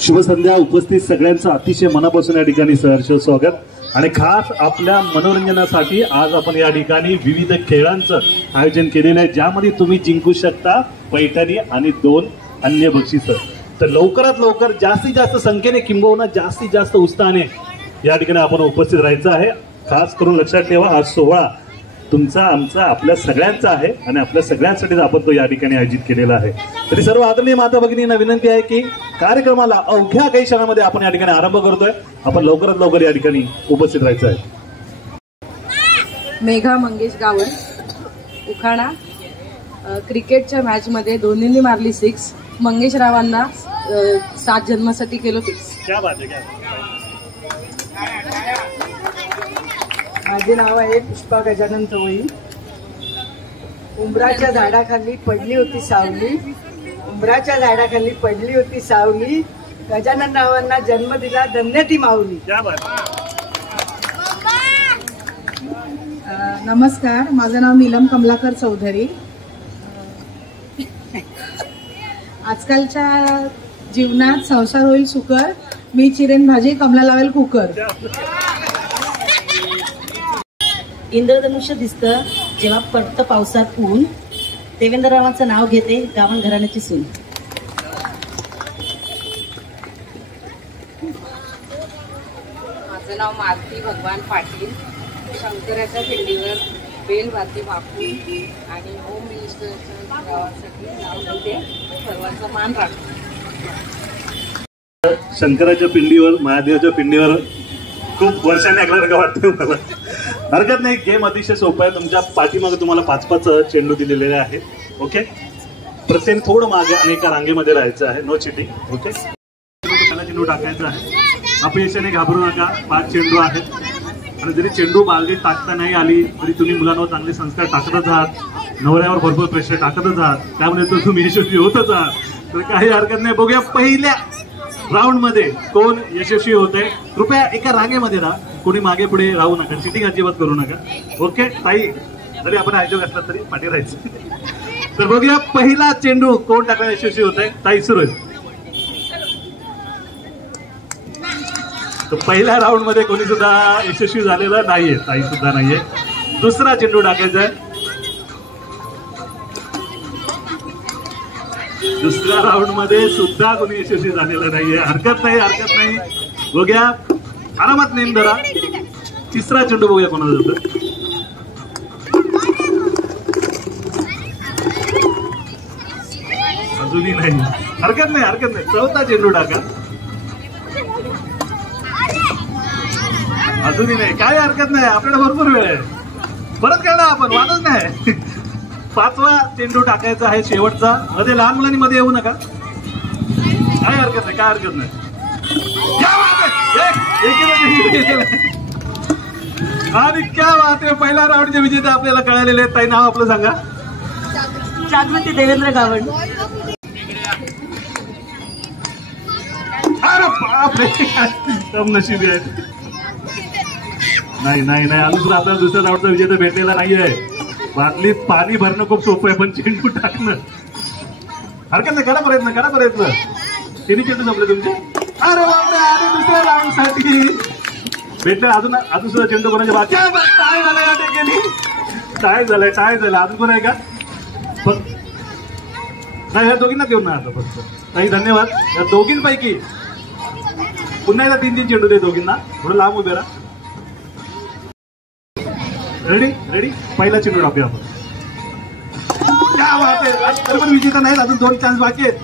शुभ संध्या. उपस्थित सगळ्यांचं अतिशय मनापासून या ठिकाणी सहर्ष स्वागत आणि खास आपल्या मनोरंजनासाठी आज आपण या ठिकाणी विविध खेळांचं आयोजन केलेलं आहे, ज्यामध्ये तुम्ही जिंकू शकता पैठणी आणि 2 अन्य बक्षिसं. तर लवकरात लवकर जास्तीत जास्त संख्येने किंबहुना जास्तीत जास्त उत्साहाने या ठिकाणी आपण उपस्थित राहायचं आहे. खास करून लक्षात ठेवा, हा सोहळा तुमचा आमचा आपल्या सगळ्यांचा आहे आणि आपल्या सगळ्यांसाठीच आपण तो या ठिकाणी आयोजित केलेला आहे. तरी सर्व आदरणीय माता भगिनींना विनंती आहे की कार्यक्रमाला अवघ्या काही क्षणामध्ये आपण या ठिकाणी आरंभ करतोय. आपण लवकरात लवकर या ठिकाणी उपस्थित राहायचं आहे. मेघा मंगेश गावण उखाणा. क्रिकेटच्या मॅच मध्ये धोनींनी मारली 6, मंगेश रावांना 7 जन्मासाठी केलं फिक्स. क्या बात आहे. माझे नाव आहे पुष्पा गजानन चवळी. उंबराच्या झाडाखाली पडली होती सावली, उंबराच्या झाडाखाली पडली होती सावली, गजानन रावांना जन्म दिला धन्य ती माऊली. नमस्कार, माझं नाव नीलम कमलाकर चौधरी. आजकालच्या जीवनात संसार होईल सुकर, मी चिरेन भाजी कमला लावेल कुकर. इंद्रधनुष्य दिसतं जेव्हा पडतं पावसात ऊन, देवेंद्ररावांचं नाव घेते गावण घराण्याची सून. माझं नाव मालती भगवान पाटील. शंकराच्या पिंडीवर बेल वाती वापरून आणि होम मिनिस्टरच्या गावासाठी नाव घेते, सर्वांचा मान राखतो. शंकराच्या पिंडीवर महादेवाच्या पिंडीवर खूप वर्षांनी ऐकल्यासारखं वाटतं मला. हरकत नाही, गेम अतिशय सोपं आहे. तुमच्या पाठीमागे तुम्हाला 5-5 चेंडू दिलेले आहेत. ओके, प्रत्येक थोडं मागे आणि एका रांगेमध्ये राहायचं आहे. No cheating. ओके, चेंडू टाकायचा आहे. अपयशाने घाबरू नका. 5 चेंडू आहेत आणि जरी चेंडू बालदीत टाकता नाही आली तरी तुम्ही मुलांवर चांगले संस्कार टाकतच आहात, नवऱ्यावर भरपूर प्रेशर टाकतच आहात, त्यामुळे तर तुम्ही यशस्वी होतच आहात. तर काही हरकत नाही. बघूया पहिल्या राऊंड मध्ये कोण यशस्वी होते. कृपया एका रांगेमध्ये राहा, कोणी मागे पुढे राहू नका, चिटिंग अजिबात करू नका. ओके ताई, जरी आपण आयोजक असला तरी पाठी राहायचं. तर बघूया पहिला चेंडू कोण टाकायला यशस्वी होत आहे. ताई सुरू आहे. तर पहिल्या राऊंड मध्ये कोणी सुद्धा यशस्वी झालेला नाहीये, ताई सुद्धा नाहीये. दुसरा चेंडू टाकायचा आहे. दुसऱ्या राऊंड मध्ये सुद्धा कोणी यशस्वी झालेलं नाहीये. हरकत नाही, हरकत नाही. बघूया, आरामात नेम धरा. तिसरा चेंडू बघूया कोणाला जातं. अजूनही नाही. हरकत नाही, हरकत नाही. चौथा चेंडू टाका. अजूनही नाही. काय हरकत नाही, आपल्याला भरपूर वेळ आहे. परत काढा आपण, वादच नाही. 5वा चेंडू टाकायचा आहे, शेवटचा. मध्ये लहान मुलांनी मध्ये येऊ नका. काय हरकत नाही, काय हरकत नाही. आणि क्या बात आहे, पहिल्या राऊंडचे विजेते आपल्याला कळालेले आहेत. ताई, नाव आपलं सांगा. जागृती देवेंद्र गावण. अरे बापरे, कम नशिबी आहे. नाही नाही नाही, अजून आपल्याला दुसऱ्या राऊंडचा विजेता भेटलेला नाहीये. बाटलीत पाणी भरणं खूप सोपं आहे, पण चेंडू टाकणं हरकत नाही. करा प्रयत्न, करा प्रयत्न. 3 चेंडू संपले तुमचे. अरे बापरे, आणि दुसऱ्या राऊंड साठी भेटले. अजून सुद्धा चेंडू कोणाच्या बाकी. काय झालं या ठिकाणी, काय झालंय, काय झालं. अजून कोण आहे का? नाही, ह्या दोघींना देऊन ना आता फक्त. काही धन्यवाद. या दोघींपैकी पुन्हा एकदा 3-3 चेंडू दे दोघींना. थोडं लांब उभे राहा. Ready, ready. पहिला चेंडू टाकूया आपण. क्या बात आहे, आज तर पण विजेता नाहीत, अजून 2 चान्स बाकी आहेत.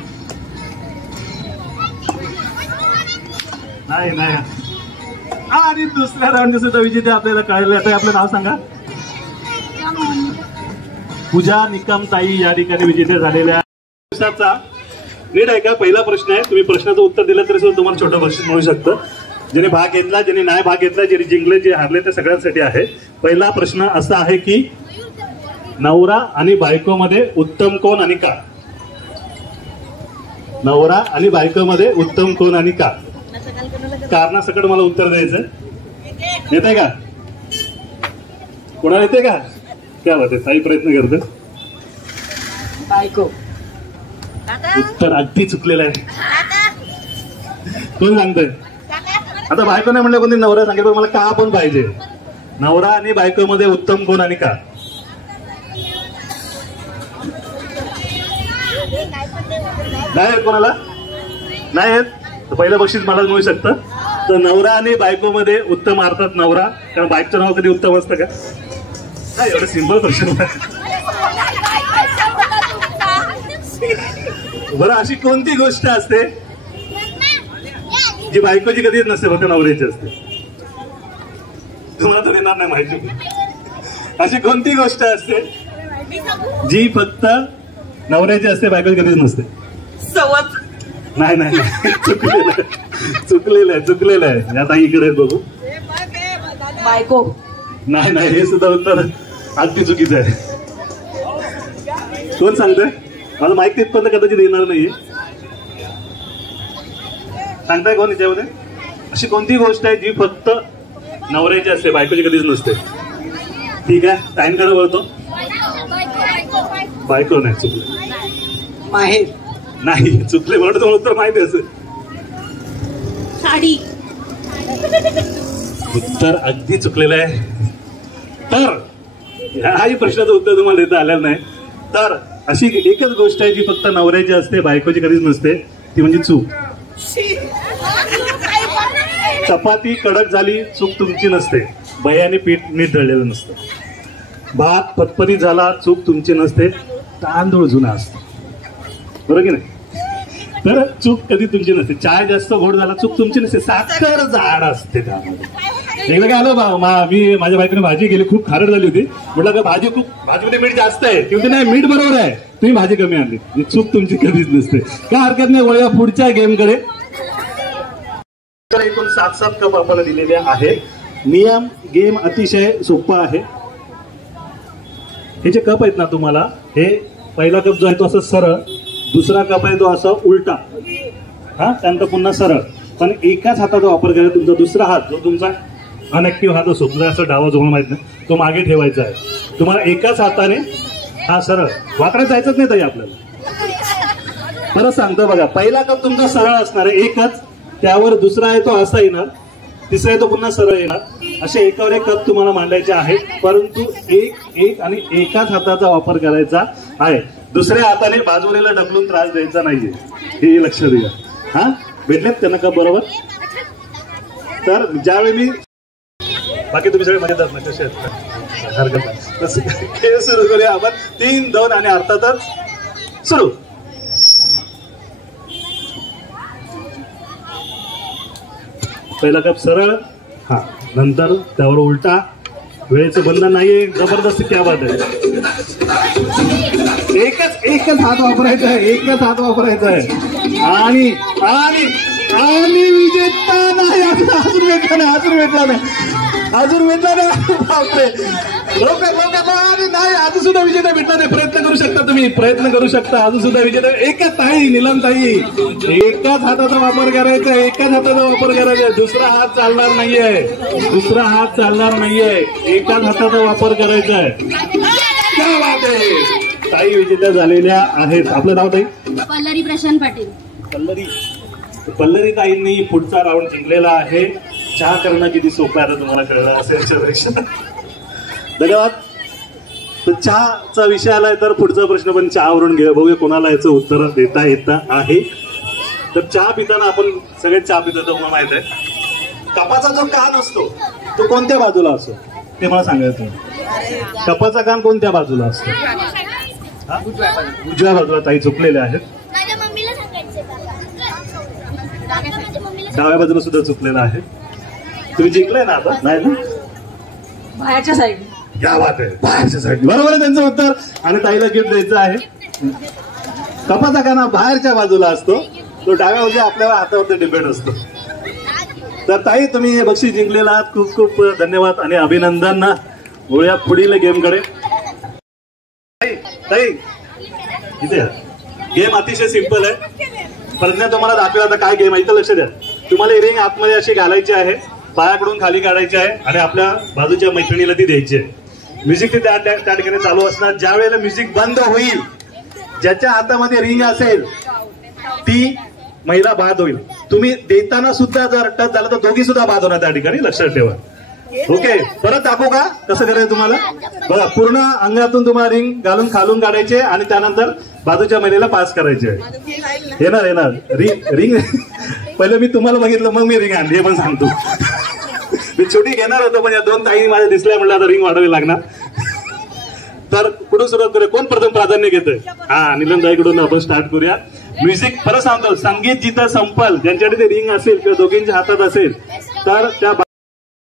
नाही नाही. आणि दुसऱ्या राऊंडचे सुद्धा विजेते आपल्याला कळले. आता आपलं नाव सांगा. पूजा निकम ताई या ठिकाणी विजेते झालेल्या. दिवसाचा नीट आहे का. पहिला प्रश्न आहे, तुम्ही प्रश्नाचं उत्तर दिलं तरी सुद्धा तुम्हाला छोटं बक्षीस मिळू शकतं. ज्याने भाग घेतला, ज्याने नाही भाग घेतला, ज्याने जिंकले, जे हारले, ते सगळ्यांसाठी आहे. पहिला प्रश्न असा आहे की नवरा आणि बायको मध्ये उत्तम कोण आणि का. नवरा आणि बायको मध्ये उत्तम कोण आणि का. कारणासकट मला उत्तर द्यायचं. येते का, कोणाला येते का. क्या बात आहे, ताई प्रयत्न करते. बायको. उत्तर अगदी चुकलेलं आहे. कोण सांगतंय? आता बायको नाही म्हणलं कोणती नवरा सांगेल, पण मला का पण पाहिजे. नवरा आणि बायको मध्ये उत्तम कोण आणि का? नाही आहेत कोणाला? नाही आहेत तर पहिलं बक्षीस मला मिळू शकतं. तर नवरा आणि बायको मध्ये उत्तम अर्थात नवरा, कारण बायकोचं नाव कधी उत्तम असतं का? नाही, एवढं सिंपल क्वेश्चन. बरं, अशी कोणती गोष्ट असते जी बायकोची कधीच नसते, फक्त नवऱ्याची असते? तुम्हाला तर देणार नाही माहिती. अशी कोणती गोष्ट असते जी फक्त नवऱ्याची असते, बायकोची कधीच नसते? सवत. नाही नाही, चुकलेलं आहे. आता इकडे बघू. बायको. नाही नाही, हे सुद्धा उत्तर अगदी चुकीचं आहे. कोण सांगतोय? मला माहिती तिथपर्यंत कदाचित येणार नाहीये. सांगताय कोण याच्यामध्ये? अशी कोणती गोष्ट आहे जी फक्त नवऱ्याची असते, बायकोची कधीच नसते? ठीक आहे, टाइमकडे बोलतो. बायको नाही, चुकलं. माहेर. नाही, चुकले. म्हणून तुम्हाला उत्तर माहिती असेल. साडी. उत्तर अगदी चुकलेलं आहे. तर हाही प्रश्नाचं उत्तर तुम्हाला देता आलेलं नाही. तर अशी एकच गोष्ट आहे जी फक्त नवऱ्याची असते, बायकोची कधीच नसते, ती म्हणजे चूक. चपाती कडक झाली, चूक तुमची नसते, बयाने पीठ नीट दळलेलं नसतं. भात फतफतीत झाला, चूक तुमची नसते, तांदूळ जुना असतो. बरोबर की नाही? तर चूक कधी तुमची नसते. चाय जास्त गोड झाला, चूक तुमची नसते, साखर जाड असते त्यामध्ये. एकदा काय आलं, मी माझ्या बायकोने भाजी केली, खूप खारट झाली होती. म्हटलं का भाजीमध्ये मीठ जास्त आहे, ती नाही मीठ बरोबर आहे, तुम्ही भाजी कमी आणली. चूक तुमची कधीच नसते. काय हरकत नाही, वळूया पुढच्या गेमकडे. तर एकूण 7-7 कप आपल्याला दिलेले आहेत. नियम गेम अतिशय सोपा आहे. हे जे कप आहेत ना तुम्हाला, हे पहिला कप जो आहे तो असं सरळ, दुसरा कप आहे तो असा उलटा, हा त्यानंतर पुन्हा सरळ. पण एकाच हाताचा वापर करायचा. तुमचा दुसरा हात जो तुमचा अनॅक्टिव्ह हात असतो, तुला असं डावा जोड माहित नाही, तो मागे ठेवायचा आहे. तुम्हाला एकाच हाताने हा सरळ, वाकड्यात जायचंच नाही ताई आपल्याला. परत सांगतो बघा, पहिला कप तुमचा सरळ असणार आहे एकच, त्यावर दुसरा आहे तो असा येणार, तिसरा आहे तो पुन्हा सरळ येणार. असे एकावर एक कप तुम्हाला मांडायचे आहेत, परंतु एक आणि एकाच हाताचा वापर करायचा आहे. दुसऱ्या हाताने बाजूला ढकलून त्रास द्यायचा नाहीये, हे लक्ष द्या. हा, भेटलेत त्यांना कप बरोबर? तर ज्यावेळी मी, बाकी तुम्ही सगळे मजेदार ना, कसे आहेत? हरकत नाही. खेळ सुरू करूया आपण. 3, 2 आणि अर्थातच सुरू. पहिला कप सरळ, हा, नंतर त्यावर उलटा. वेळेचं बंधन नाहीये, जबरदस्त. क्या बात आहे. एकच हात वापरायचा आहे, एकच हात वापरायचा आहे. आणि आणि आणि विजेता नाही, अजून भेटला नाही. बापरे, लवकर नाही, अजून सुद्धा विजेता भेटला नाही. प्रयत्न करू शकता, अजून सुद्धा विजेता. एकच ताई, नीलम ताई, एकाच हाताचा वापर करायचा, दुसरा हात चालणार नाहीये, एकाच हाताचा वापर करायचा आहे. क्या बात आहे. ताई विजेत्या झालेल्या आहेत. आपलं नाव ताई? पल्लरी प्रशांत पाटील. पल्लरी ताईंनी पुढचा राऊंड जिंकलेला आहे. चहा करणं किती सोपं आहे तुम्हाला कळलं असेल याच्यापेक्षा. धन्यवाद. तर चहाचा विषय आलाय, तर पुढचा प्रश्न पण चहावरून घ्या, बघूया कोणाला याचं उत्तर देता येतं आहे. तर चहा पिताना आपण सगळे चहा पितो, तुम्हाला माहित आहे. कपाचा जो कान असतो तो कोणत्या बाजूला असतो ते मला सांगायचं. कपाचा कान कोणत्या बाजूला असतो? उजव्या बाजूला. ताई चुकलेले आहेत. डाव्या बाजूला सुद्धा चुकलेला आहे. तुम्ही जिंकलाय ना आता? नाही ना, बाहेरच्या साईड. क्या बात आहे, बाहेरच्या साईड. बरोबर आहे त्यांचं उत्तर. आणि ताईला गिफ्ट द्यायचं आहे. कपाचा काना बाहेरच्या बाजूला असतो, तो डाव्या बाजूला आपल्या हातावरती डिपेंड असतो. तर ताई, तुम्ही हे बक्षीस जिंकलेला आहात, खूप खूप धन्यवाद आणि अभिनंदन. बोलूया पुढील गेमकडे. ताई इथे गेम अतिशय सिंपल आहे. प्रज्ञा तुम्हाला दाखवेल आता काय गेम आहे. इथं लक्ष द्या. तुम्हाला रिंग आतमध्ये अशी घालायची आहे, पायाकडून खाली काढायची आहे आणि आपल्या बाजूच्या मैत्रिणीला ती द्यायची आहे. म्युझिक त्या ठिकाणी चालू असणार. ज्या वेळेला म्युझिक बंद होईल, ज्याच्या हातामध्ये रिंग असेल ती महिला बाद होईल. तुम्ही देताना सुद्धा जर टच झालं तर दोघी सुद्धा बाद होणार त्या ठिकाणी, लक्षात ठेवा. ओके, परत दाखवू का कसं करायचं तुम्हाला? बघा, पूर्ण अंगातून तुम्हाला रिंग घालून खालून काढायचे आणि त्यानंतर बाजूच्या महिलेला पास करायचे. येणार रिंग पहिले मी तुम्हाला बघितलं मग मी रिंग आणली, हे पण सांगतो. मी छोटी घेणार होतो पण या दोन ताई माझ्या दिसल्या म्हटलं आता रिंग वाढवावी लागणार. तर कुठून सुरुवात करूया? कोण प्रथम प्राधान्य घेतोय? हा, नीलमताईकडून आपण स्टार्ट करूया. म्युझिक परत सांगतो, संगीत जिथं संपल, ज्यांच्याकडे ते रिंग असेल किंवा दोघींच्या हातात असेल तर त्या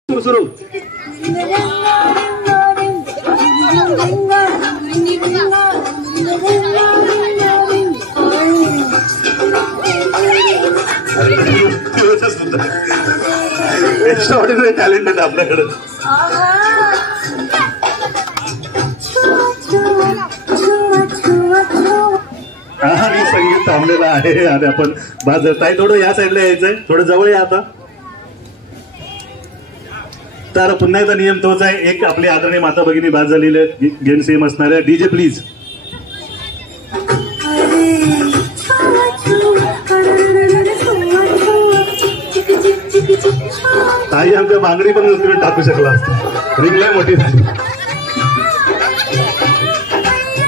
सुरू. एक्स्ट्राऑर्डिनरी टॅलेंट आहे आपल्याकडे. आणि संगीत थांबलेलं आहे आणि आपण बाजू ताई थोडं या साईडला यायचंय, थोडं जवळ या आता. तर पुन्हा एकदा नियम तोच आहे, एक आपली आदरणीय माता भगिनी बाद झालेली आहे, गेम सेम असणार आहे. DJ please. ताई आमच्या मागणी पण तुम्ही टाकू शकला असता, रिंग लय मोठी झाली.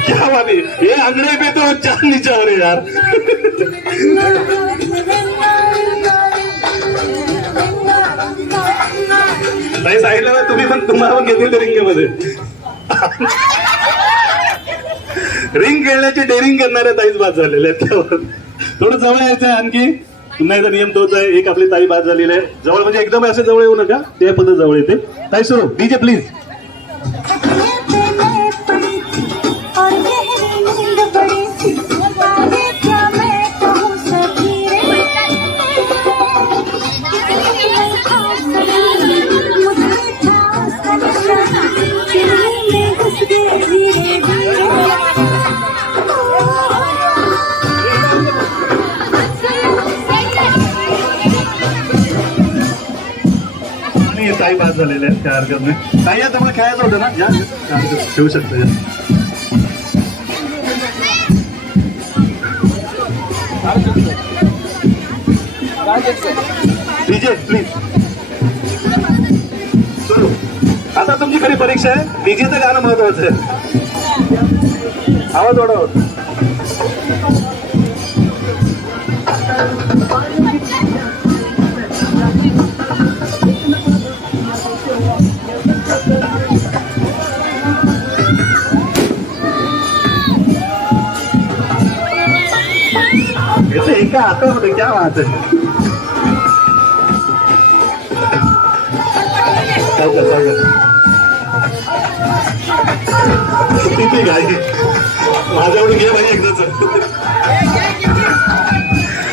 क्या बात है, ये अंगड़े पे तो चांद नीचे हो रहे यार. ताई सांगितलं तुम्ही पण, तुम्हाला पण घेतील ते रिंगमध्ये. रिंग खेळण्याची डेअरिंग करणाऱ्या ताईच बाद झालेल्या आहेत. थोडं जवळ यायचं आणखी. पुन्हा एकदा नियम तोच आहे, एक आपली ताई बाद झालेली आहे. जवळ म्हणजे एकदम असे जवळ येऊ नका, त्या पद्धत जवळ येते. ताई सुरू. DJ please. ताई बाद झालेल्या आहेत, काय हरकत नाही. ताई आता मला खेळायचं होतं ना, या ठेवू शकतो. डीजे प्लीज सुरू. आता तुमची खरी परीक्षा आहे. डीजेचं गाणं महत्वाचं आहे. आवाज वाढव. एका हातामध्ये क्या बात आहे. किती गाडी माझ्याकडून घे भाई एकदाच.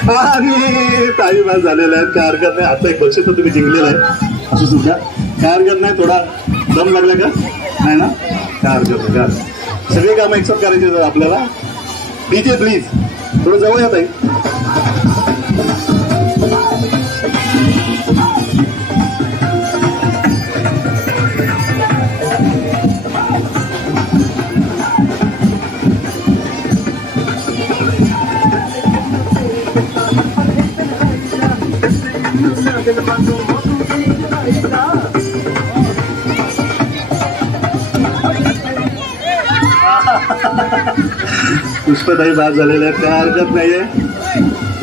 आणि ताई बाद झालेल्या आहेत, काय हरकत नाही. आता एक बक्षीस तर तुम्ही जिंकलेलं आहे असं सुद्धा, काय हरकत नाही. थोडा दम लागला का? नाही ना, काय हरकत नाही. काय सगळे कामं एक्सेप्ट करायचे आपल्याला. डीजे प्लीज थोडं जवळ या ताई. पुष्पताई बाद झालेल्या आहेत, काय हरकत नाहीये.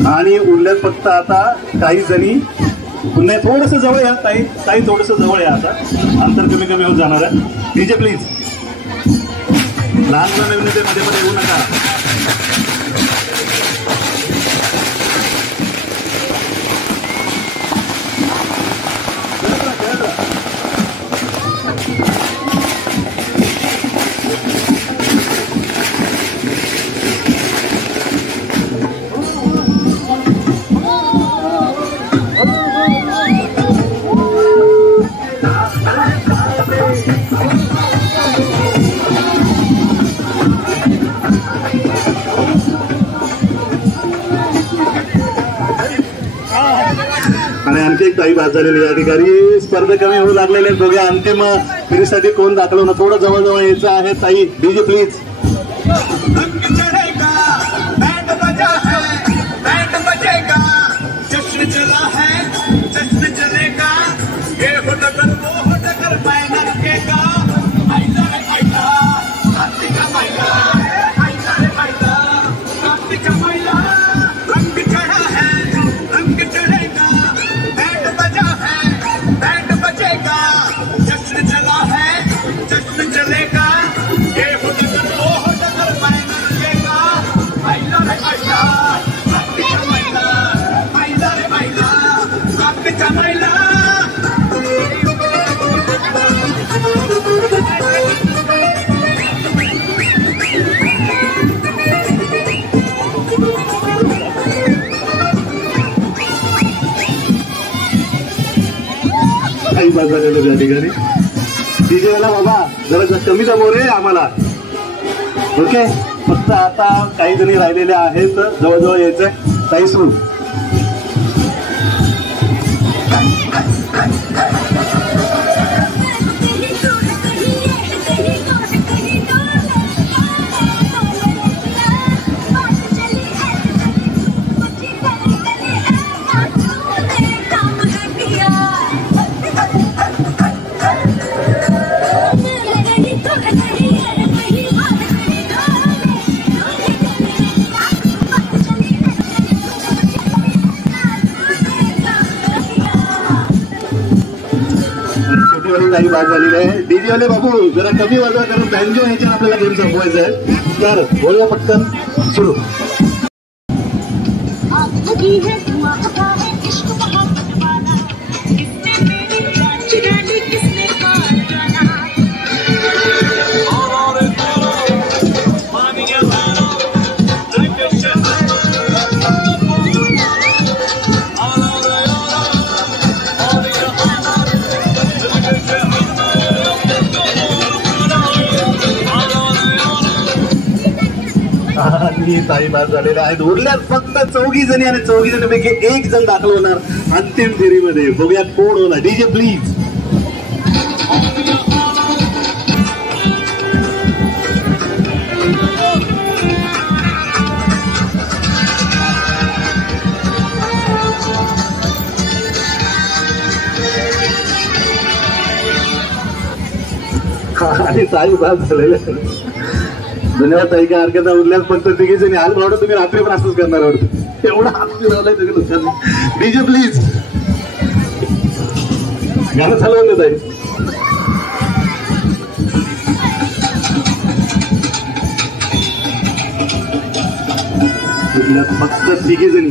आणि उरल्यात फक्त आता काही जणी. पुन्हा थोडस जवळ या ताई. ताई थोडस जवळ या, आता अंतर कमी कमी होत जाणार आहे. DJ please. लहान मुलं नवीन मध्ये मध्ये येऊ नका. आणि आणखी एक ताई बाद झालेली या ठिकाणी. स्पर्धा कमी होऊ लागलेले आहेत. बघूया अंतिम फेरीसाठी कोण दाखवलं. थोडं जवळजवळ यायचं आहे ताई. DJ please. बँड बजेगा चला है जश्न चलेगा, ये हो नगर वो हो नगर मैना रखेगा। आइला रे आइला कार्तिक का मैला, आइला रे आइला कार्तिक का मैला। रंग चढ़ा है रंग चढ़ेगा, बैंड बजा है बैंड बजेगा। जश्न चला है जश्न चलेगा, ये हो नगर वो हो नगर मैना रखेगा। आइला रे आइला कार्तिक का मैला, आइला रे आइला कार्तिक का मैला। काही बाजार त्या ठिकाणी डीजेला बाबा जरा कमी दाबव रे आम्हाला. ओके, फक्त आता काही जणी राहिलेले आहेत, जवळजवळ यायचंय. ताई सुरू. काही बाद झालेली आहे. डीजे वाले बाबू जरा कमी वाजवा, कारण बँजो ह्याच्या आपल्याला गेम संपवायचा आहे. तर बोलूया पटकन सुरू. आणि ताई बाद झालेल्या आहेत. उरल्यात फक्त 4 जणी आणि 4 जणीपैकी 1 जण दाखल होणार अंतिम फेरीमध्ये. बघूया कोण होणार. DJ please. आणि ताई बाद झालेल्या आहेत. धन्यवाद ताई. काय हरकत नाही. उरल्यात फक्त 3 जणी. आज मला तुम्ही रात्री पण असंच करणार वाटतं. एवढा हात फिरवलाय सगळं लोकांनी. DJ please. गाणं चालू होतं ताई. उरल्यात फक्त 3 जणी.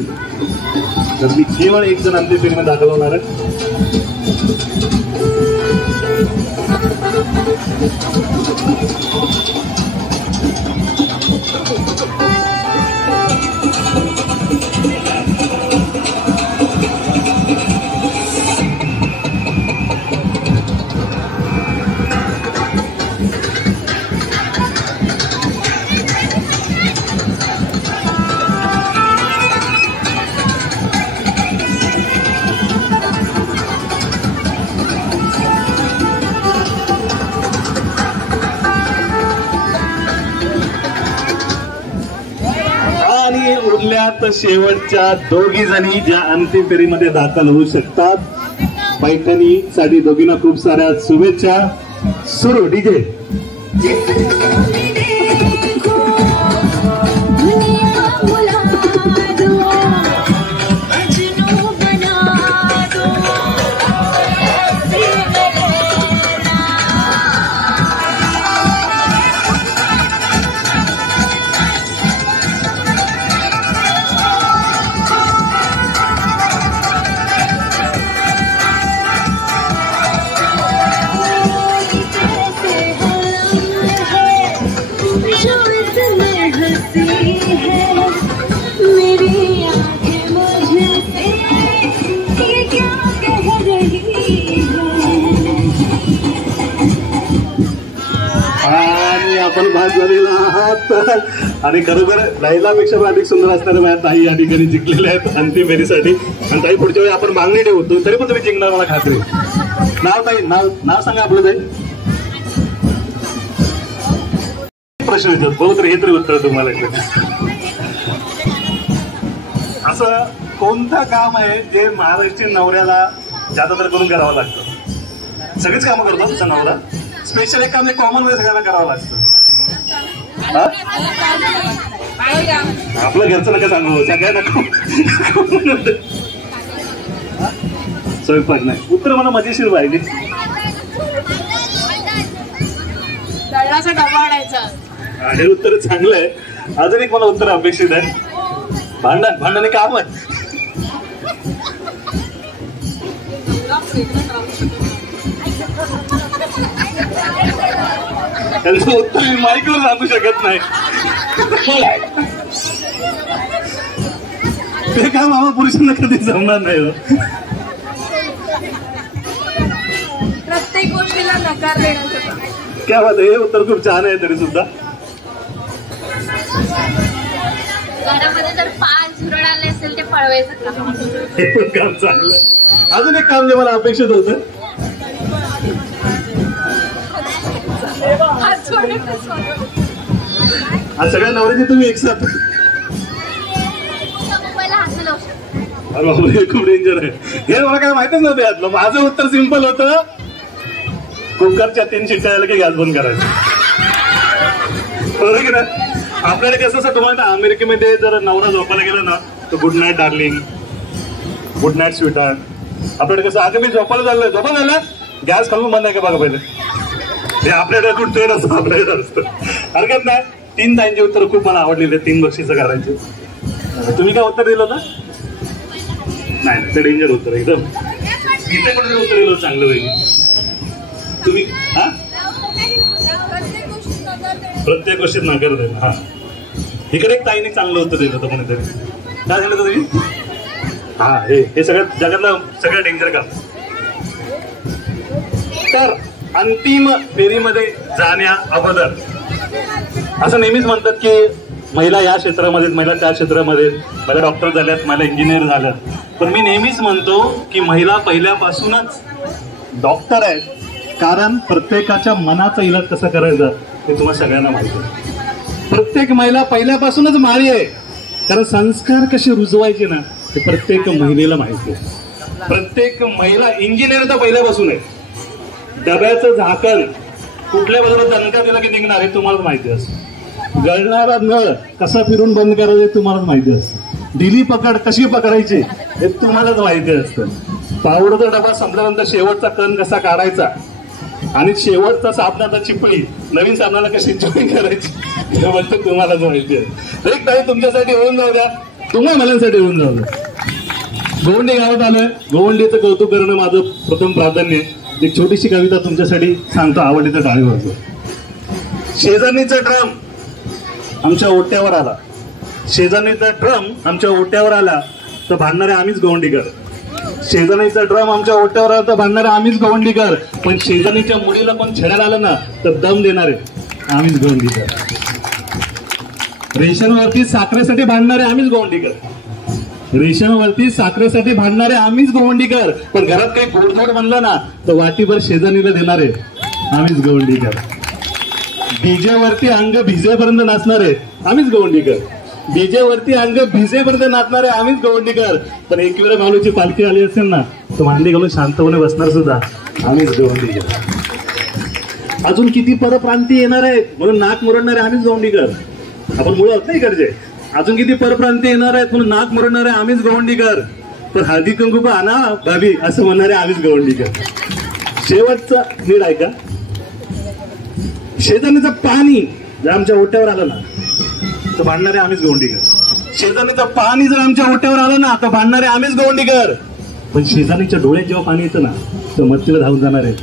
तर मी केवळ 1 जण अंतिम फेरीमध्ये दाखल होणार आहे. उरल्यात शेवटच्या 2 जणी ज्या अंतिम फेरीमध्ये दाखल होऊ शकतात. पैठणीसाठी दोघींना खूप साऱ्या शुभेच्छा. सुरू डीजे. आपण भाग झालेला आहात. आणि खरोखर लैलापेक्षा अधिक सुंदर असणाऱ्या माझ्या ताई या ठिकाणी जिंकलेल्या आहेत अंतिम फेरीसाठी. आणि ताई पुढच्या वेळी आपण मागणी ठेवतो, तरी पण तुम्ही जिंकणार मला खात्री. नाव ताई, नाव सांगा आपलं ताई. प्रश्न येतात बरोबर, हे तरी उत्तर तुम्हाला. असं कोणतं काम आहे जे महाराष्ट्रीयन नवऱ्याला जादा तर करून करावं लागतं? सगळीच कामं करतो तुझा नवरा. स्पेशल एक काम कॉमन मध्ये सगळ्यांना करावं लागतं. आपलं घरचं नका सांगू, सगळ्यांना स्वयंपाक नाही. उत्तर मला मजेशीर पाहिजे. दळणाचा डबा आणायचा. हे उत्तर चांगलं आहे. अजून एक मला उत्तर अपेक्षित आहे. भांडण काम आहे. त्यांचं उत्तर मी माईकवर सांगू शकत नाही. ते काम आम्हा पुरुषांना कधी जमणार नाही. प्रत्येक गोष्टीला नकार देण्याचं. काय बात आहे. हे उत्तर खूप छान आहे. तरी सुद्धा घरामध्ये जर पाच झुरळ आले असेल ते पळवायचं काम. हे पण काम चांगलं. अजून एक काम जे मला अपेक्षित होतं. आज सगळ्या नवऱ्याची तुम्ही एकसाथ. खूप डेंजर आहे हे. मला काय माहितच नव्हतं यातलं. माझं उत्तर सिंपल होतं. कुकरच्या 3 शिट्ट्या आल्या की गॅस बंद करायचं. बरोबर की ना. आपल्याला कसं असं तुम्हाला अमेरिकेमध्ये जर नवरा झोपायला गेला ना तर good night darling, good night sweetheart. आपल्याकडे कसं अगं मी झोपायला झालं गॅस खालून बंद आहे का बघा पहिले. हे आपल्याकडे कुठे नसतं, आपल्याकडे असतं. हरकत नाही. 3 ताईंची उत्तर खूप मला आवडलेले. 3 बक्षीस करायचे. तुम्ही काय उत्तर दिलं ना. नाही ते डेंजर उत्तर एकदम. इथे पण उत्तर दिलं चांगलं पाहिजे. तुम्ही हा प्रत्येक गोष्टीत नकार देणं. हा इकडे एक ताईने चांगलं उत्तर दिलं होतं कोणीतरी. काय झालं तुम्ही. हा हे सगळ्यात जगातलं सगळं डेंजर काम. तर अंतिम फेरीमध्ये जाण्या अगोदर असं नेहमीच म्हणतात की महिला या क्षेत्रामध्ये, महिला त्या क्षेत्रामध्ये, महिला डॉक्टर झाल्यात, महिला इंजिनियर झाल्यात. पण मी नेहमीच म्हणतो की महिला पहिल्यापासूनच डॉक्टर आहेत. कारण प्रत्येकाच्या मनाचा इलाज कसा करायचा ते तुम्हाला सगळ्यांना माहिती आहे. प्रत्येक महिला पहिल्यापासूनच मारी आहे. कारण संस्कार कसे रुजवायचे ना ते प्रत्येक महिलेला माहिती आहे. प्रत्येक महिला इंजिनियर तर पहिल्यापासून आहे. डब्याचं झाकण कुठल्या बाजूला दणका दिला की निघणार हे तुम्हाला माहिती असतं. गळणारा नळ कसा फिरून बंद करायचा हे तुम्हालाच माहिती असतं. ढिली पकड कशी पकडायची हे तुम्हालाच माहिती असतं. पावडरचा डबा संपल्यानंतर शेवटचा कण कसा काढायचा आणि शेवटचा साबणाचा चिपळी नवीन साबणाला कशी जॉईन करायची हे तुम्हालाच माहिती आहे. एक ताई तुमच्यासाठी होऊन जाऊ द्या, तुम्हा मुलांसाठी होऊन जाऊ द्या. गोवंडी गावात आलोय. गोवंडीचं कौतुक करणं माझं प्रथम प्राधान्य आहे. एक छोटीशी कविता तुमच्यासाठी सांगतो. आवडली तर टाळी वाजवा. शेजारणीचा ड्रम आमच्या ओट्यावर आला. शेजारणीचा ड्रम आमच्या ओट्यावर आला तर भांडणारे आम्हीच गोवंडीकर. शेजारणीचा ड्रम आमच्या ओट्यावर आला तर भांडणारे आम्हीच गोवंडीकर. पण शेजारणीच्या मुलीला कोण छेडायला आलं ना तर दम देणारे आम्हीच गोवंडीकर. रेशनवरती साखरेसाठी भांडणारे आम्हीच गोवंडीकर. रेशनवरती साखरेसाठी भांडणारे आम्हीच गोवंडीकर. पण घरात काही गोडधोड बनलं ना तर वाटीभर शेजारणीला देणारे आम्हीच गोवंडीकर. डीजेवरती अंग भिजेपर्यंत नाचणारे आम्हीच गोवंडीकर. डीजेवरती अंग भिजेपर्यंत नाचणारे आम्हीच गोवंडीकर. पण एक वेळा मालूची पालखी आली असेल ना तर मांडी घालून शांतपणे बसणार सुद्धा आम्हीच गोवंडीकर. अजून किती परप्रांती येणार आहेत म्हणून नाक मुरडणारे आम्हीच गोवंडीकर. आपण मुलं आहोत ना इकडचे. अजून किती परप्रांती येणार आहेत म्हणून नाक मुरडणारे आम्हीच गोवंडीकर. पण हळदी कुंकू आणा भाभी असं म्हणणारे आम्हीच गोवंडीकर. शेवटचा नीड आहे का. शेजारणीचं पाणी जर आमच्या ओट्यावर आलं ना तर भांडणारे आम्हीच गोवंडीकर. शेजारणीचं पाणी जर आमच्या ओट्यावर आलं ना तर भांडणारे आम्हीच गोवंडीकर. पण शेजारणीच्या डोळ्यात जेव्हा पाणी येतं ना तर मत्तीला धावून जाणारे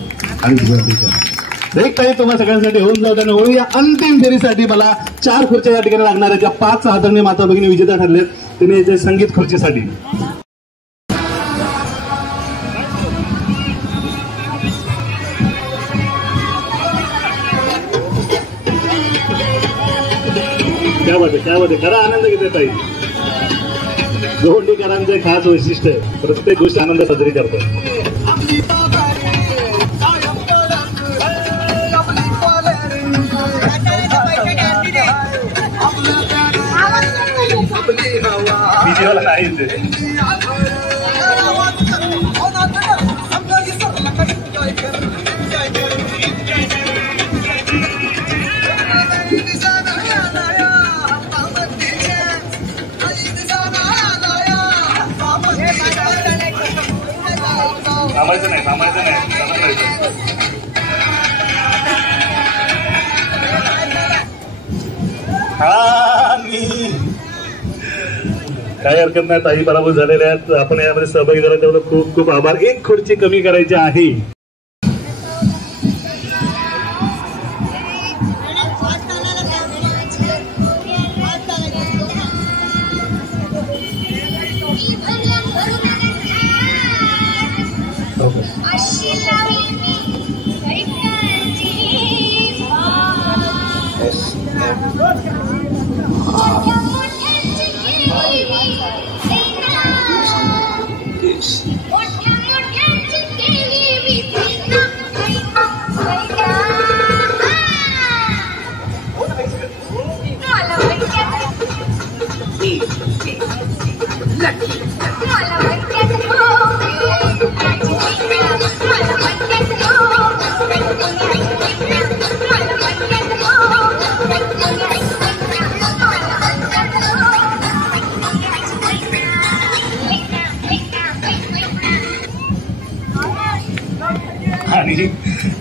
आम्हीच गोवंडीकर. एक काही तुम्हाला सगळ्यांसाठी होऊन जाऊ त्यांना होऊ. या अंतिम फेरीसाठी मला 4 खुर्च्या या ठिकाणी लागणार आहेत. ज्या 5 आदरणीय माता भगिनी विजेता ठरलेत त्यांनी संगीत खुर्चीसाठी क्या बात खरा आनंद घेते ताई. गोवंडीकरांचे खास वैशिष्ट्य आहे प्रत्येक गोष्ट आनंद साजरी करतात. मला नाही ते. थांबायचं नाही, थांबायचं नाही. काही हरकत नाही, ताई पराभूत झालेल्या आहेत. आपण यामध्ये सहभागी झाला तेवढं खूप खूप आभार. एक खुर्ची कमी करायची आहे.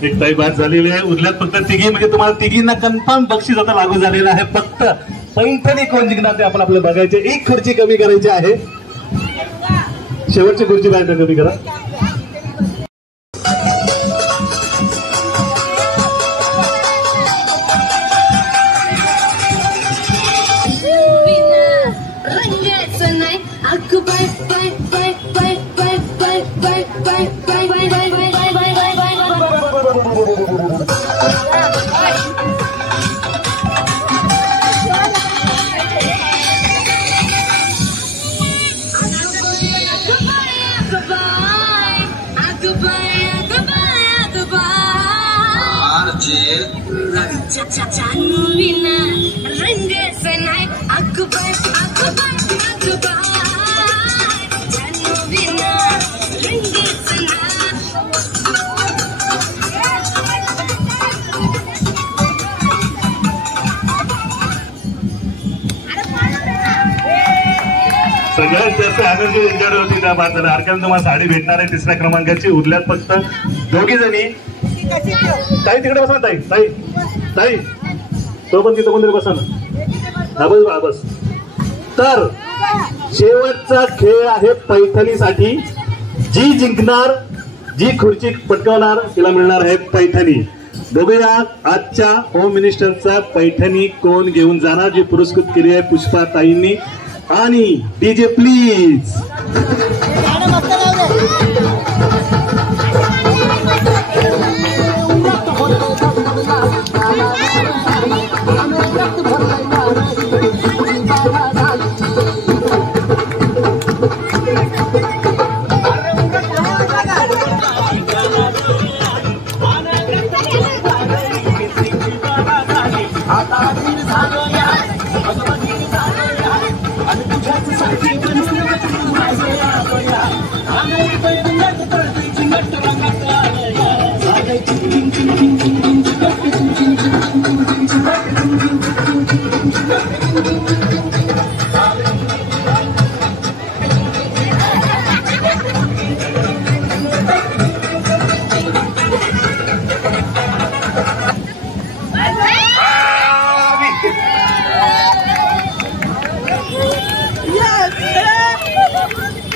एक ताई बाद झालेली आहे. उरल्यात फक्त तिघी, म्हणजे तुम्हाला तिघींना कन्फर्म बक्षीस आता लागू झालेलं आहे. फक्त पैठणी कोण जिंकणार ते आपण आपल्याला बघायचे. एक खुर्ची कमी करायची आहे. शेवटची खुर्ची बाहेर कमी करा. सगळ्यात जास्त एनर्जी एन्जॉय होती त्या बाजूला. अर्काला तुम्हाला साडी भेटणार आहे 3ऱ्या क्रमांकाची. उरल्यात फक्त दोघी जणी. ताई तिकडे बसा. ताई ताई ताई तो पण तिथं कोणतरी बसा ना. बस बस. तर शेवटचा खेळ आहे पैठणीसाठी. जी जिंकणार, जी खुर्ची पटकवणार तिला मिळणार आहे पैठणी. बघूया आजच्या होम मिनिस्टरचा पैठणी कोण घेऊन जाणार, जी पुरस्कृत केली आहे पुष्पा ताईंनी. आणि डीजे प्लीज.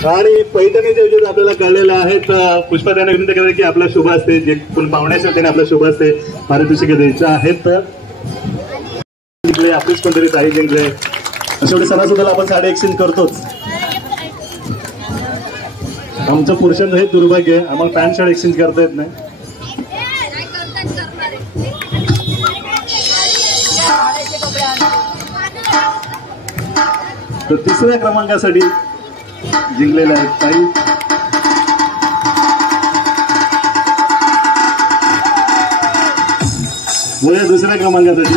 आणि पैठणीचे विजेते आपल्याला कळलेले आहेत. पुष्पा त्यांना विनंती केली की आपल्या शुभ असते, जे कोण पाहुणे असेल त्याने आपल्या शुभ असते पारितोषिके द्यायचं आहेत. जिंकले आपलीच कोणतरी ताई जिंकले. शेवटी सणासुद्धा आपण साडी एक्सचेंज करतोच. आमचं पुरुषांचं हे दुर्भाग्य आहे, आम्हाला पॅन्ट शर्ट एक्सचेंज करता येत नाही. तर 3ऱ्या क्रमांकासाठी जिंकलेला आहे ताई. बघूया 2ऱ्या क्रमांकासाठी.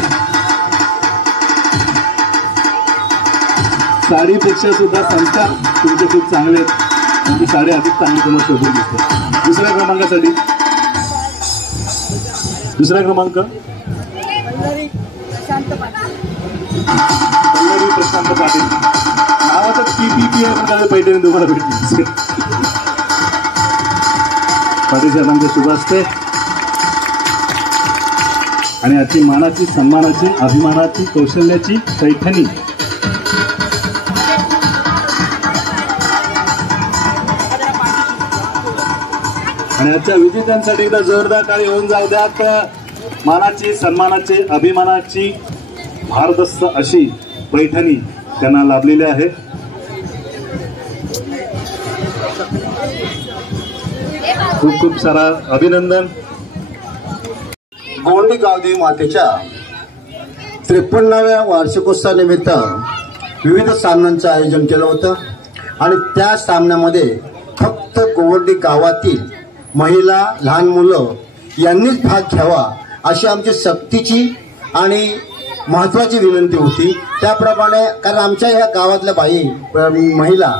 साडीपेक्षा सुद्धा संस्कार तुमचे खूप चांगले आहेत. ती साडी अधिक चांगली तुम्हाला शोधून दिसते. दुसऱ्या क्रमांकासाठी दुसरा क्रमांक पल्लवी प्रशांत पाटील. नावाचं PPP आहे पण पैठणी तुम्हाला भेटली. पाटील साहेबांचे शुभ असते. आणि आजची मानाची, सन्मानाची, अभिमानाची, कौशल्याची पैठणी आणि आजच्या विजेत्यांसाठी एकदा जोरदार टाळी होऊन जाऊ द्यात. मानाची, सन्मानाची, अभिमानाची भारदस्त अशी पैठणी त्यांना लाभलेली आहे. खूप खूप सारा अभिनंदन. गोवंडी गावदेवी मातेच्या 53व्या वार्षिकोत्सवानिमित्त विविध सामन्यांचं आयोजन केलं होतं आणि त्या सामन्यामध्ये फक्त गोवंडी गावातील महिला, लहान मुलं यांनीच भाग घ्यावा अशी आमची सक्तीची आणि महत्त्वाची विनंती होती. त्याप्रमाणे कारण आमच्या ह्या गावातल्या बाई महिला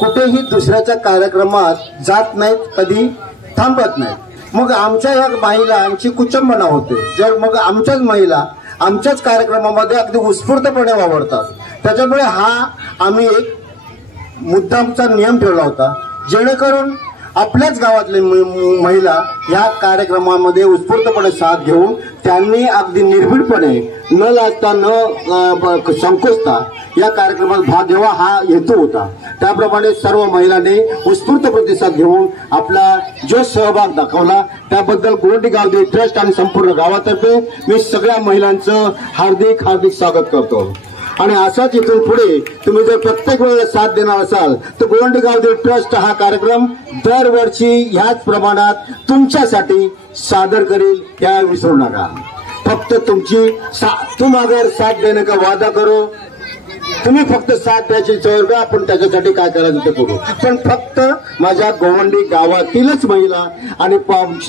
कुठेही दुसऱ्याच्या कार्यक्रमात जात नाहीत, कधी थांबत नाहीत. मग आमच्या ह्या महिलांची कुचंबना होते. जर मग आमच्याच महिला आमच्याच कार्यक्रमामध्ये अगदी उत्स्फूर्तपणे वावरतात. त्याच्यामुळे हा आम्ही एक मुद्दामचा नियम ठेवला होता, जेणेकरून आपल्याच गावातले महिला या कार्यक्रमामध्ये उत्स्फूर्तपणे साथ घेऊन त्यांनी अगदी निर्भीडपणे न लाजता न संकोचता या कार्यक्रमात भाग घ्यावा हा हेतू होता. त्याप्रमाणे सर्व महिलांनी उत्स्फूर्त प्रतिसाद घेऊन आपला जो सहभाग दाखवला त्याबद्दल गोवंडी गावदेवी ट्रस्ट आणि संपूर्ण गावातर्फे मी सगळ्या महिलांचं हार्दिक हार्दिक स्वागत करतो. आणि असाच इथून पुढे तुम्ही जर प्रत्येक वेळेला साथ देणार असाल तर गोवंडी गावदेवी ट्रस्ट हा कार्यक्रम दरवर्षी ह्याच प्रमाणात तुमच्यासाठी सादर करेल, त्या विसरू नका. फक्त तुमची तुम अगर साथ देने का वादा करो, तुम्ही फक्त साथ द्यायची चळवळ, आपण त्याच्यासाठी काय करायचं ते करू. पण फक्त माझ्या गोवंडी गावातीलच महिला आणि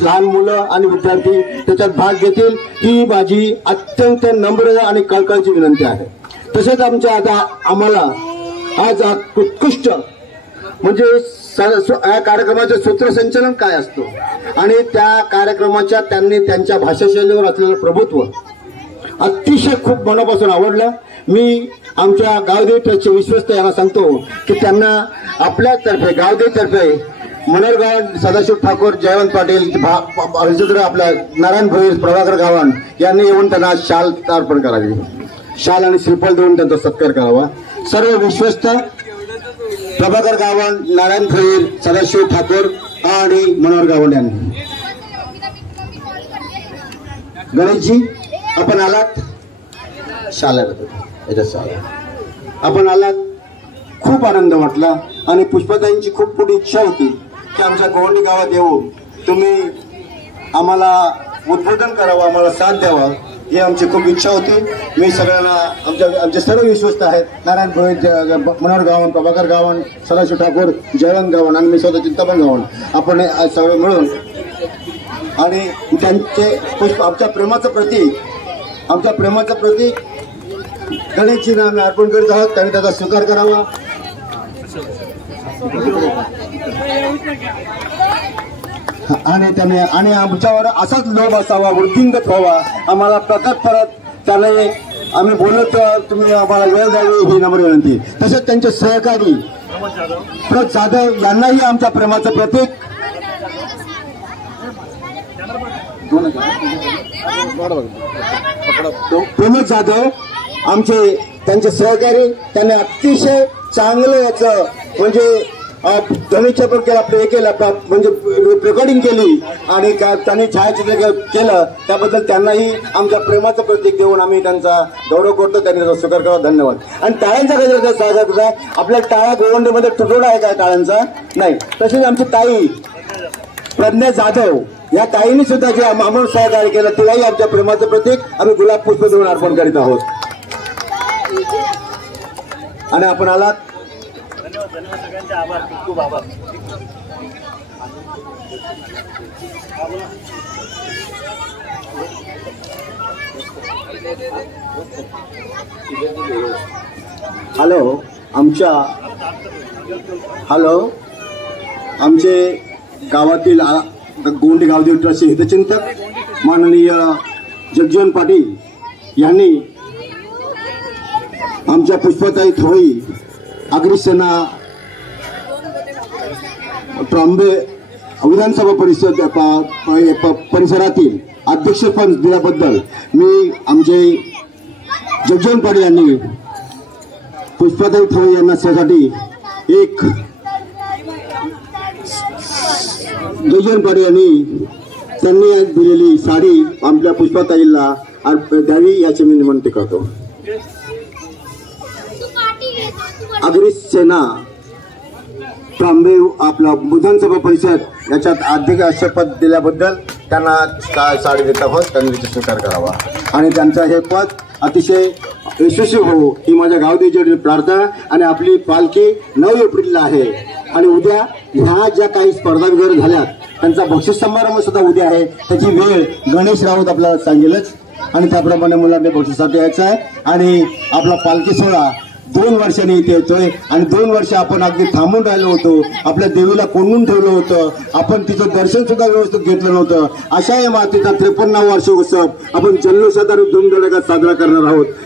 लहान मुलं आणि विद्यार्थी त्याच्यात भाग घेतील ही माझी अत्यंत नम्र आणि कळकळीची विनंती आहे. तसेच आमच्या आता आम्हाला आज उत्कृष्ट म्हणजे या कार्यक्रमाचं सूत्रसंचलन काय असतं आणि त्या कार्यक्रमाच्या त्यांनी त्यांच्या भाषाशैलीवर असलेलं प्रभुत्व अतिशय खूप मनापासून आवडलं. मी आमच्या गावदेवी ट्रस्टचे विश्वस्त यांना सांगतो की त्यांना आपल्यातर्फे गावदेवीतर्फे मनोरगाव सदाशिव ठाकूर, जयवंत पाटील, आपल्या नारायण भोईर, प्रभाकर गावण यांनी येऊन त्यांना शाल अर्पण करावी. शाल आणि श्रीफळ देऊन त्यांचा सत्कार करावा. सर्व विश्वस्त प्रभाकर गावण, नारायण भोईर, सदाशिव ठाकूर आणि मनोहर गावण यांनी. गणेशजी आपण आलात, शाल आपण आलात, खूप आनंद वाटला आणि पुष्पताईंची खूप मोठी इच्छा होती की आमच्या गोवंडी गावात येऊन तुम्ही आम्हाला उद्बोधन करावं, आम्हाला साथ द्यावा, ही आमची खूप इच्छा होती. मी सगळ्यांना आमचे सर्व विश्वस्त आहेत, नारायण भोईर, मनोहर गावण, प्रभाकर गावण, सदाशिव ठाकूर, जयवंत गावण आणि मी स्वतः चिंतामण गावण, आपण सगळं मिळून आणि त्यांचे पुष्प आमच्या प्रेमाचं प्रतीक गणेशजींना आम्ही अर्पण करीत आहोत. त्यांनी त्याचा स्वीकार करावा. आणि आमच्यावर असाच लोभ असावा, वृद्धिंगत व्हावा, आम्हाला परत त्याने आम्ही बोललो तर तुम्ही आम्हाला वेळ द्यावी ही नम्र विनंती. तसेच त्यांचे सहकारी प्रमोद जाधव यांनाही आमच्या प्रेमाचं प्रतीक प्रमोद जाधव आमचे त्यांचे सहकारी त्यांनी अतिशय चांगलं याचं म्हणजे ध्वनीच्या पण केला, प्ले केला, म्हणजे रेकॉर्डिंग केली आणि त्यांनी छायाचित्र केलं, त्याबद्दल त्यांनाही आमच्या प्रेमाचं प्रतीक देऊन आम्ही त्यांचा गौरव करतो. त्यांनी त्याचा स्वीकार करावा. धन्यवाद. आणि टाळ्यांचा गजर स्वागत आहे. आपल्या टाळ्या गोवंडीमध्ये तुटवडा आहे काय टाळ्यांचा? नाही. तसेच आमची ताई प्रज्ञा जाधव या ताईने सुद्धा जे आम्हाला सहकार्य केलं तिलाही आमच्या प्रेमाचं प्रतीक आम्ही गुलाब पुष्प देऊन अर्पण करीत आहोत. आणि आपण आलात, धन्यवाद सगळ्यांचे आभार, खूप खूप आभार. हॅलो, आमच्या आमचे गावातील गोंडी गावदेव ट्रस्टचे हितचिंतक माननीय जगजीवन पाटील यांनी आमच्या पुष्पताई थोळी अग्रिसेना ट्रॉम्बे विधानसभा परिसरातील अध्यक्षपद दिल्याबद्दल मी आमचे जगजीवन पाटील यांनी पुष्पताई थोळी यांना त्यासाठी एक जगजीवन पाटील यांनी त्यांनी दिलेली साडी आपल्या पुष्पताईला द्यावी याची मी विनंती करतो. अग्रिसेना ट्रॉम्बे आपला विधानसभा परिषद याच्यात अध्यक्षपद दिल्याबद्दल त्यांना साडी देत आहोत. त्यांनी त्याचा स्वीकार करावा आणि त्यांचं हे पद अतिशय यशस्वी हो ही माझ्या गावदेवीची प्रार्थना. आणि आपली पालखी 9 एप्रिलला आहे आणि उद्या ह्या ज्या काही स्पर्धा वगैरे झाल्यात त्यांचा बक्षीस समारंभ सुद्धा उद्या आहे. त्याची वेळ गणेश राऊत आपल्याला सांगेलच आणि त्याप्रमाणे मुलांनी बक्षीसाठी यायचं आहे. आणि आपला पालखी सोहळा 2 वर्षांनी इथे येतोय आणि 2 वर्ष आपण अगदी थांबून राहिलो होतो. आपल्या देवीला कोंडून ठेवलं होतं. आपण तिचं दर्शन सुद्धा व्यवस्थित घेतलं नव्हतं. अशा या मातीचा 53वा वार्षिकोत्सव आपण जल्लोषात आणि धूमधडाक्यात साजरा करणार आहोत.